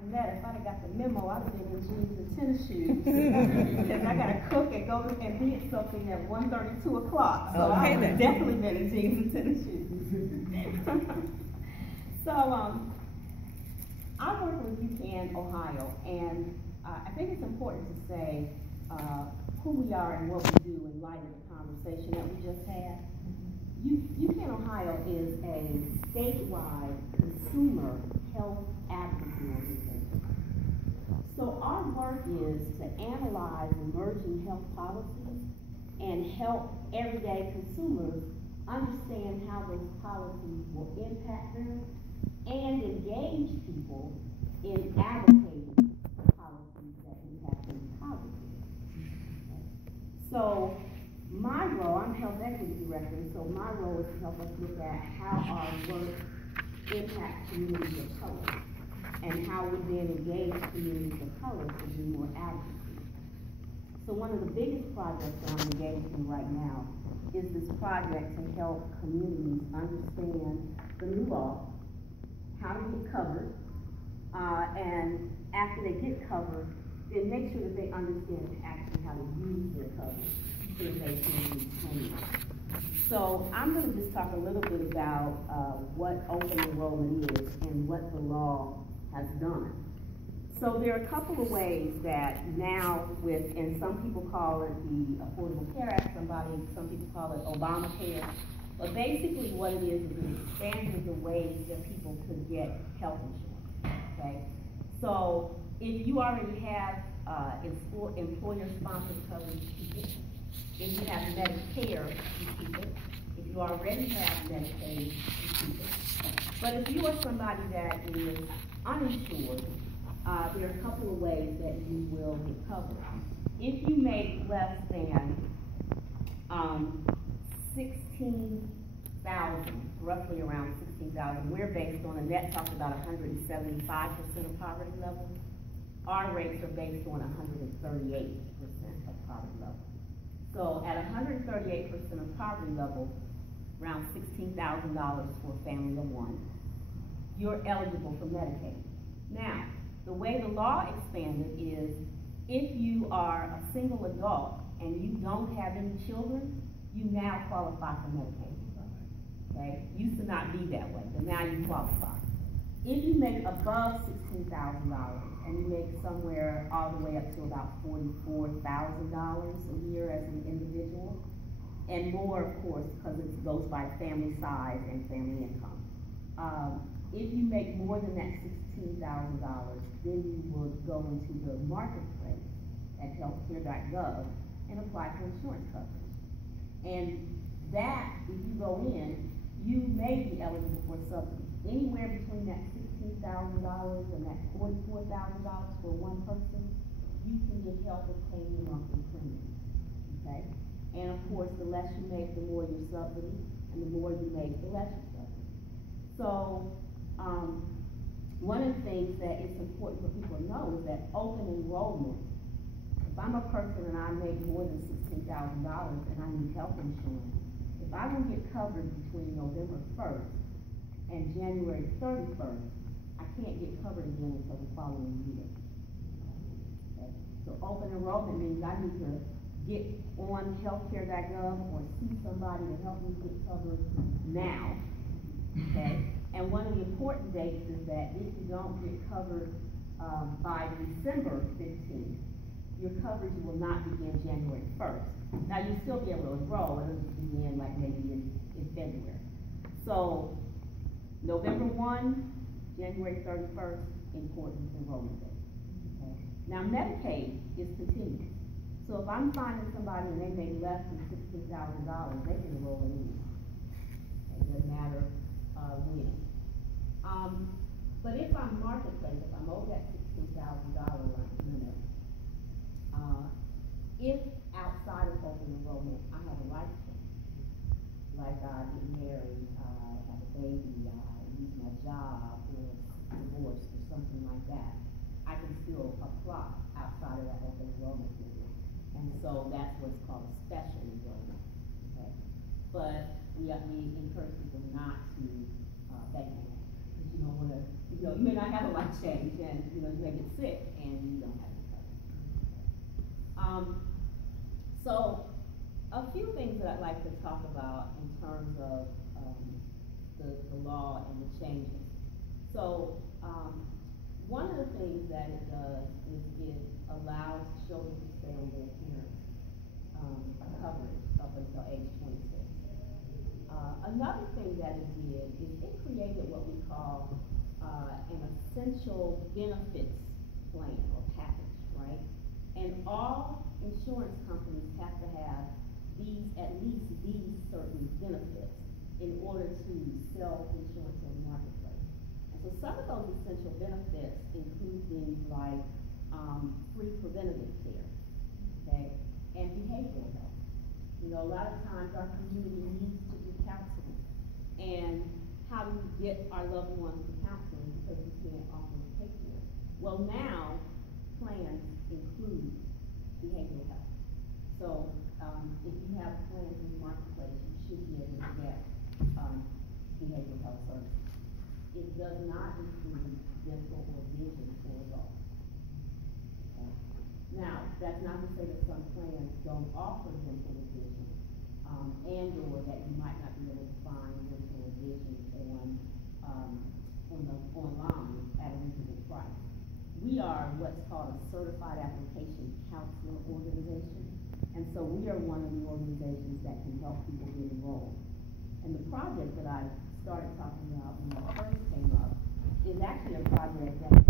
And that if I'd have got the memo, I'd have been in jeans and tennis shoes. Because I got to cook and go and be at something at 1:30, 2 o'clock. So Okay, I've then. definitely been in jeans and tennis shoes. So I work with UCAN Ohio, and I think it's important to say who we are and what we do in light of the conversation that we just had. UCAN Ohio is a statewide consumer health advocacy organization. So our work is to analyze emerging health policies and help everyday consumers understand how those policies will impact them and engage people in advocating for policies that impact them positively. So my role, I'm Health Equity Director, so my role is to help us look at how our work impacts communities of color and how we then engage communities of color to do more advocacy. So one of the biggest projects that I'm engaged in right now is this project to help communities understand the new law, how to get covered, and after they get covered, then make sure that they understand actually how to use their coverage so that they can retain it. So I'm going to just talk a little bit about what open enrollment is and what the law has done. So there are a couple of ways that now with, and some people call it the Affordable Care Act, some people call it Obamacare, but basically what it is it expanded the ways that people could get health insurance, okay? So if you already have employer-sponsored coverage, you keep it. If you have Medicare, you keep it. If you already have Medicaid, you keep it. But if you are somebody that is uninsured, there are a couple of ways that you will get covered. If you make less than 16,000, roughly around 16,000, we're based on, and that talks about 175% of poverty level. Our rates are based on 138% of poverty level. So at 138% of poverty level, around $16,000 for a family of one, you're eligible for Medicaid. Now, the way the law expanded is if you are a single adult and you don't have any children, you now qualify for Medicaid. Okay? Used to not be that way, but now you qualify. If you make above $16,000 and you make somewhere all the way up to about $44,000 a year as an individual, and more, of course, because it goes by family size and family income. If you make more than that $16,000, then you would go into the marketplace at healthcare.gov and apply for insurance coverage. And that, if you go in, you may be eligible for subsidy. Anywhere between that $16,000 and that $44,000 for one person, you can get help with paying your monthly premiums, okay? And of course, the less you make, the more your subsidy, and the more you make, the less your subsidy. So, one of the things that it's important for people to know is that open enrollment, if I'm a person and I make more than $16,000 and I need health insurance, if I will get covered between November 1st and January 31st, I can't get covered again until the following year. Okay? So open enrollment means I need to get on healthcare.gov or see somebody to help me get covered now. Okay? And one of the important dates is that if you don't get covered by December 15th, your coverage will not begin January 1st. Now you'll still be able to enroll, it'll just begin like maybe in February. So November 1, January 31st, important enrollment date. Okay? Now Medicaid is continuous. So if I'm finding somebody and they make less than $16,000, they can enroll in it. It doesn't matter when. But if I'm marketplace, if I'm over that $16,000 limit, if outside of open enrollment I have a life change, like I get married, have a baby, I lose my job, or divorce, or something like that, I can still apply outside of that open enrollment period. And so that's what's called a special enrollment. Okay? But we encourage people not to bank on that, because you don't wanna, you may not have a life change, and, you may get sick, and you don't have any coverage. So, a few things that I'd like to talk about in terms of, the law and the changes. So, one of the things that it does is it allows children to stay on their parents' coverage up until age 26. Another thing that it did is it created what we call an essential benefits plan or package, right? And all insurance companies have to have at least these certain benefits in order to sell insurance in the marketplace. And so some of those essential benefits include things like free preventative care, okay, and behavioral health. A lot of times our community needs to do counseling. And how do we get our loved ones to counseling because we can't often pay for it? Well, now plans include behavioral health. So if you have plans in the marketplace, you should be able to get behavioral health services. It does not include dental or vision for adults. Okay. Now, that's not to say that some plans don't offer dental or vision, and or that you might not be able to find dental or vision online at a reasonable price. We are what's called a certified application counselor organization, and so we are one of the organizations that can help people get enrolled. And the project that I started talking about when I first came up is actually a project that